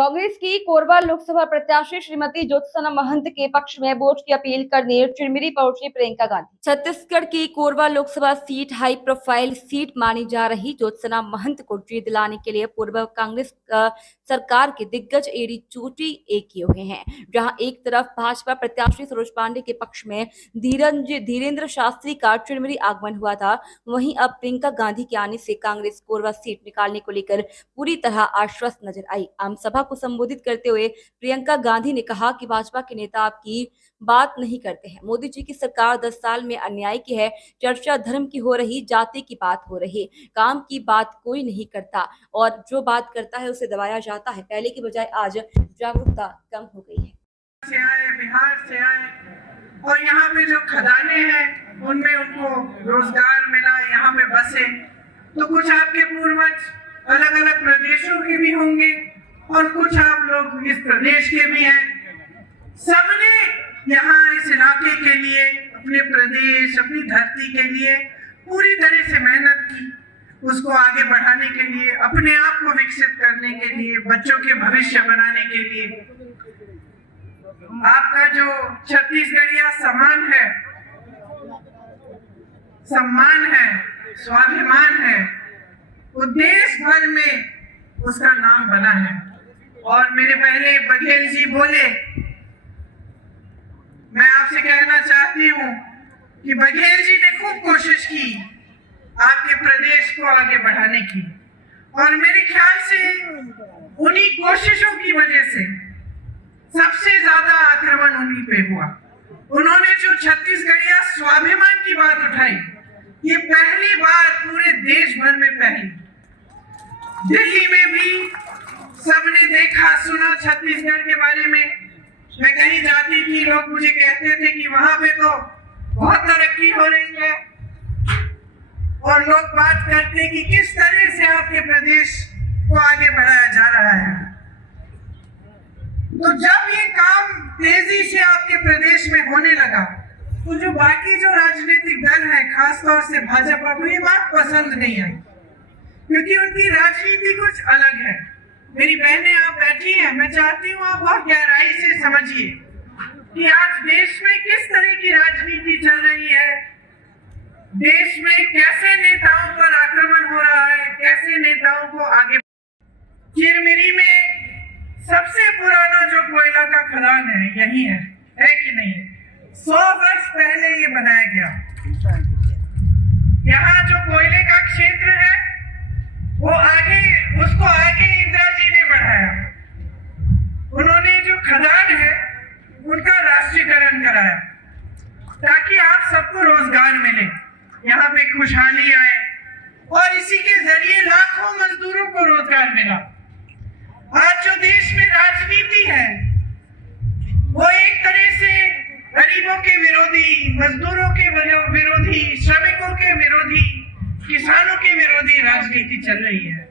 कांग्रेस की कोरबा लोकसभा प्रत्याशी श्रीमती ज्योत्सना महंत के पक्ष में वोट की अपील करने चिरमिरी पहुंची प्रियंका गांधी। छत्तीसगढ़ की Korba Lok Sabha seat high profile seat मानी जा रही ज्योत्सना महंत को जीत दिलाने के लिए पूर्व कांग्रेस सरकार के दिग्गज एडी चोटी एक किए हुए हैं। जहां एक तरफ भाजपा प्रत्याशी सरोज पांडे के पक्ष में धीरेन्द्र शास्त्री का चिरमिरी आगमन हुआ था, वहीं अब प्रियंका गांधी के आने से कांग्रेस कोरबा सीट निकालने को लेकर पूरी तरह आश्वस्त नजर आई। आम सभा को संबोधित करते हुए प्रियंका गांधी ने कहा कि भाजपा के नेता आपकी बात नहीं करते हैं। मोदी जी की सरकार 10 साल में अन्याय की है, चर्चा धर्म की हो रही, जाति की बात हो रही, काम की बात कोई नहीं करता और जो बात करता है उसे दबाया जाता है। पहले की बजाय आज जागरूकता कम हो गई है। से आए, बिहार से आए और यहाँ पे जो खदाने हैं उनमें उनको रोजगार मिला, यहाँ पे बसे। तो कुछ आपके पूर्वज अलग अलग प्रदेशों के भी होंगे और कुछ आप लोग इस प्रदेश के भी हैं। सबने यहाँ इस इलाके के लिए, अपने प्रदेश, अपनी धरती के लिए पूरी तरह से मेहनत की, उसको आगे बढ़ाने के लिए, अपने आप को विकसित करने के लिए, बच्चों के भविष्य बनाने के लिए। आपका जो छत्तीसगढ़िया सम्मान है, स्वाभिमान है, वो देश भर में उसका नाम बना है। और मेरे पहले बघेल जी बोले, मैं आपसे कहना चाहती हूँ कि बघेल जी ने खूब कोशिश की आपके प्रदेश को आगे बढ़ाने की, और मेरे ख्याल से उन्हीं कोशिशों की वजह से सबसे ज्यादा आक्रमण उन्हीं पे हुआ। उन्होंने जो छत्तीसगढ़िया स्वाभिमान की बात उठाई, ये पहली बार पूरे देश भर में पहली। दिल्ली में भी सबने देखा सुना छत्तीसगढ़ के बारे में। मैं कहीं जाती थी, लोग मुझे कहते थे कि वहां पे तो बहुत तरक्की हो रही है, और लोग बात करते कि किस तरह से आपके प्रदेश को आगे बढ़ाया जा रहा है। तो जब ये काम तेजी से आपके प्रदेश में होने लगा, तो जो बाकी जो राजनीतिक दल है, खासतौर से भाजपा को ये बात पसंद नहीं आई, क्योंकि उनकी राजनीति कुछ अलग है। मेरी बहनें आप बैठी हैं, मैं चाहती हूँ आप बहुत गहराई से समझिए कि आज देश में किस तरह की राजनीति चल रही है, देश में कैसे नेताओं पर आक्रमण हो रहा है, कैसे नेताओं को आगे। चिरमिरी में सबसे पुराना जो कोयला का खदान है यही है कि नहीं? 100 वर्ष पहले ये बनाया गया। यहाँ जो कोयले का क्षेत्र है वो उसको आगे इंदिरा जी ने बढ़ाया। उन्होंने जो खदान है उनका राष्ट्रीयकरण कराया, ताकि आप सबको रोजगार मिले, यहाँ पे खुशहाली आए, और इसी के जरिए लाखों मजदूरों को रोजगार मिला। आज जो देश में राजनीति है वो एक तरह से गरीबों के विरोधी, मजदूरों के विरोधी, श्रमिकों के विरोधी, किसानों के विरोधी राजनीति चल रही है।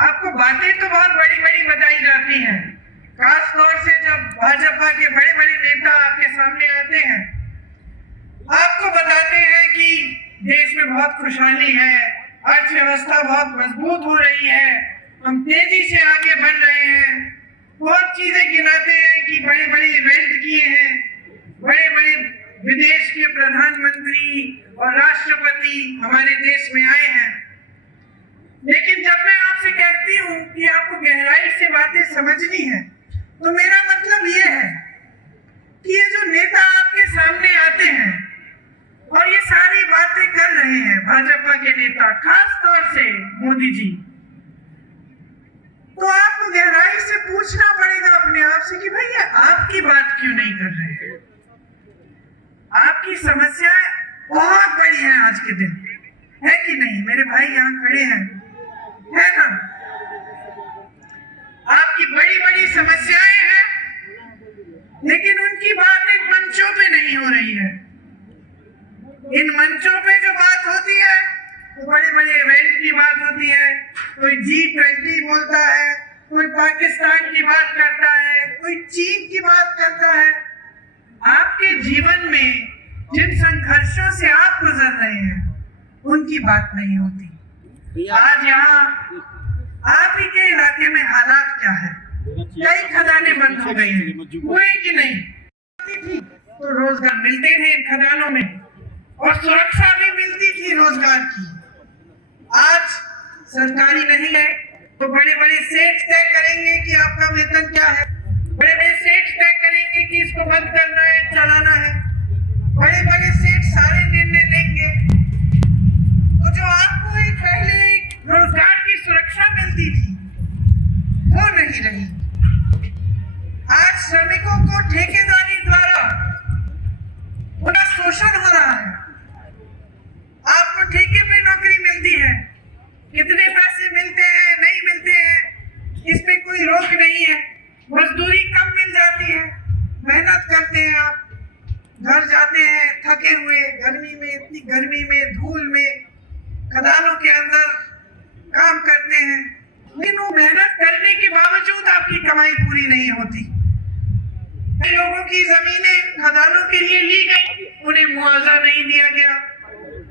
आपको बातें तो बहुत बड़ी बड़ी बताई जाती हैं, खास तौर से जब भाजपा के बड़े बड़े नेता आपके सामने आते हैं, आपको बताते हैं कि देश में बहुत खुशहाली है, अर्थव्यवस्था बहुत मजबूत हो रही है, हम तेजी से आगे बढ़ रहे हैं, बहुत चीजें गिनाते हैं कि बड़े बड़े इवेंट किए हैं, बड़े बड़े विदेश के प्रधानमंत्री और राष्ट्रपति हमारे देश में आए हैं। लेकिन जब मैं आपसे कहती हूँ कि आपको गहराई से बातें समझनी है, तो मेरा मतलब ये है कि ये जो नेता आपके सामने आते हैं और ये सारी बातें कर रहे हैं, भाजपा के नेता, खास तौर से मोदी जी, तो आपको गहराई से पूछना पड़ेगा अपने आप से कि भैया आपकी बात क्यों नहीं कर रहे हैं? आपकी समस्याएं बहुत बड़ी हैं आज के दिन, है कि नहीं? मेरे भाई यहाँ खड़े हैं, है ना? आपकी बड़ी बड़ी समस्याएं हैं, लेकिन उनकी बात इन मंचों पे नहीं हो रही है। इन मंचों पे जो बात होती है वो बड़े बड़े इवेंट की बात होती है, कोई G20 बोलता है, कोई पाकिस्तान की बात करता है, कोई चीन की बात करता है। आपके जीवन में जिन संघर्षों से आप गुजर रहे हैं उनकी बात नहीं होती। आज यहाँ आप ही के इलाके में हालात क्या है? खदानें बंद हो गई हैं, हुए कि नहीं? थी तो रोजगार मिलते थे खदानों में और सुरक्षा भी मिलती थी रोजगार की। आज सरकारी नहीं है तो बड़े बड़े सेठ तय करेंगे कि आपका वेतन क्या है, बड़े बड़े सेठ तय करेंगे कि इसको बंद करना है, चलाना है, बड़े बड़े सेठ सारे निर्णय लेंगे। तो जो आपको एक पहले एक रोजगार की सुरक्षा मिलती थी वो नहीं रही। आज श्रमिकों को ठेकेदारी द्वारा उनका शोषण हो रहा है। आपको ठेके पे नौकरी मिलती है, कितने पैसे मिलते हैं नहीं मिलते हैं इसमें कोई रोक नहीं है। मजदूरी कम मिल जाती है, मेहनत करते हैं आप, घर जाते हैं थके हुए, गर्मी में, इतनी गर्मी में, धूल में, खदानों के अंदर काम करते हैं, लेकिन वो मेहनत करने के बावजूद आपकी कमाई पूरी नहीं होती। कई लोगों की जमीनें खदानों के लिए ली गई, उन्हें मुआवजा नहीं दिया गया,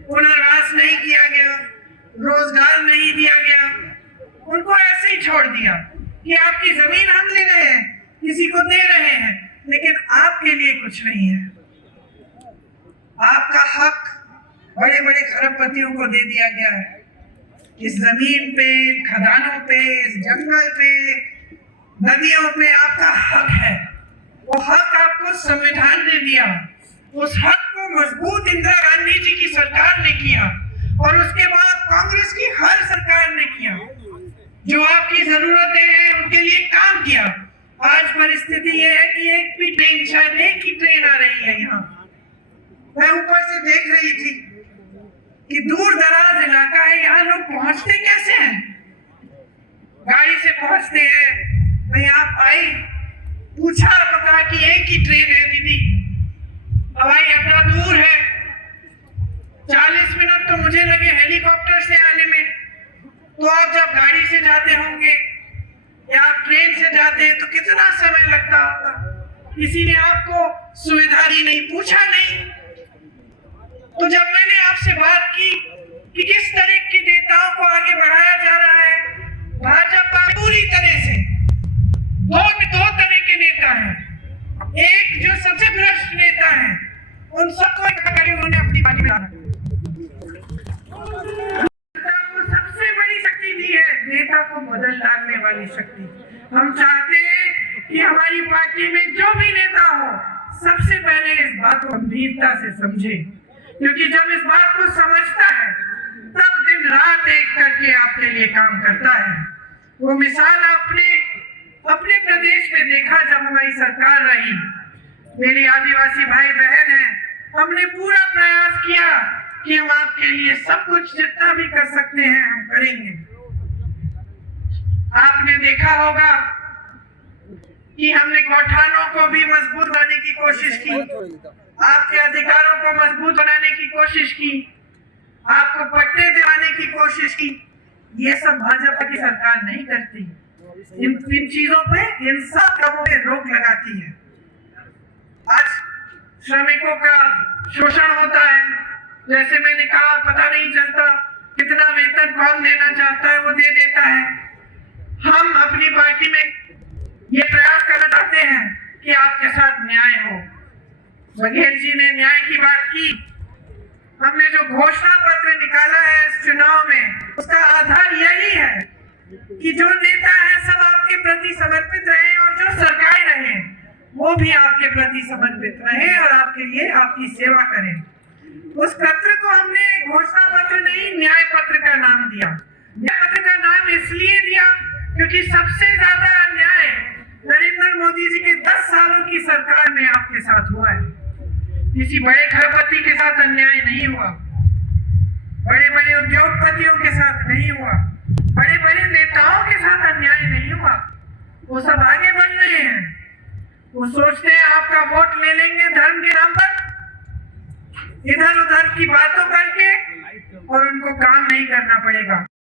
पुनर्वास नहीं किया गया, रोजगार नहीं दिया गया, उनको ऐसे ही छोड़ दिया कि आपकी जमीन हम ले रहे हैं, किसी को दे रहे हैं, लेकिन आपके लिए कुछ नहीं है। आपका हक बड़े बड़े खरबपतियों को दे दिया गया है। इस जमीन पे, खदानों पे, इस जंगल पे, नदियों पे आपका हक है। वो हक आपको संविधान ने दिया। उस हक को मजबूत इंदिरा गांधी जी की सरकार ने किया और उसके बाद कांग्रेस की हर सरकार ने किया। जो आपकी जरूरतें हैं उनके लिए काम किया। आज परिस्थिति ये है कि एक भी ट्रेन, शायद एक ही ट्रेन आ रही है यहाँ। मैं ऊपर से देख रही थी कि दूर दराज इलाका है, यहाँ लोग पहुंचते कैसे हैं? गाड़ी से पहुंचते हैं। मैं यहाँ आई, पूछा, पता कि एक ही ट्रेन है दीदी, हवाई अड्डा दूर है, 40 मिनट तो मुझे लगे हेलीकॉप्टर से आने में। तो आप जब गाड़ी से जाते होंगे या आप ट्रेन से जाते हैं तो कितना समय लगता होगा? किसी ने आपको सुविधा दी नहीं, पूछा नहीं। तो जब मैंने आपसे बात की कि किस तरह के नेताओं को आगे बढ़ाया जा रहा है, भाजपा पूरी तरह से दो तरह के नेता हैं। एक जो सबसे भ्रष्ट नेता है, उन सबको इकट्ठा करके उन्होंने अपनी पार्टी में डाला। सबसे बड़ी शक्ति दी है नेता को बदल डालने वाली शक्ति। हम चाहते हैं कि हमारी पार्टी में जो भी नेता हो, सबसे पहले इस बात को गंभीरता से समझे, क्योंकि जब इस बात को समझता है तब दिन रात एक करके आपके लिए काम करता है। वो मिसाल अपने प्रदेश में देखा जब हमारी सरकार रही। मेरे आदिवासी भाई बहन हैं, हमने पूरा प्रयास किया कि हम आपके लिए सब कुछ जितना भी कर सकते हैं हम करेंगे। आपने देखा होगा कि हमने गौठानों को भी मजबूत बनाने की कोशिश की, आपके अधिकारों को मजबूत बनाने की कोशिश की, आपको पट्टे दिलाने की कोशिश की। ये सब भाजपा की सरकार नहीं करती। इन चीजों पे, इन सब कामों पे रोक लगाती है। आज श्रमिकों का शोषण होता है, जैसे मैंने कहा, पता नहीं चलता कितना वेतन कौन देना चाहता है वो दे देता है। हम अपनी पार्टी में ये प्रयास करना चाहते हैं कि आपके साथ न्याय हो। बघेल जी ने न्याय की बात की। हमने जो घोषणा पत्र निकाला है इस चुनाव में, उसका आधार यही है कि जो नेता है सब आपके प्रति समर्पित रहे और जो सरकार रहे वो भी आपके प्रति समर्पित रहे और आपके लिए आपकी सेवा करें। उस पत्र को हमने घोषणा पत्र नहीं, न्याय पत्र का नाम दिया। न्याय पत्र का नाम इसलिए दिया क्योंकि सबसे ज्यादा अन्याय नरेंद्र मोदी जी के 10 सालों की सरकार में आपके साथ हुआ है। किसी बड़े खरबपति के साथ अन्याय नहीं हुआ, बड़े बड़े उद्योगपतियों के साथ नहीं हुआ, बड़े बड़े नेताओं के साथ अन्याय नहीं हुआ। वो सब आगे बढ़ रहे हैं। वो सोचते हैं आपका वोट ले लेंगे धर्म के नाम पर, इधर उधर की बातों करके, और उनको काम नहीं करना पड़ेगा।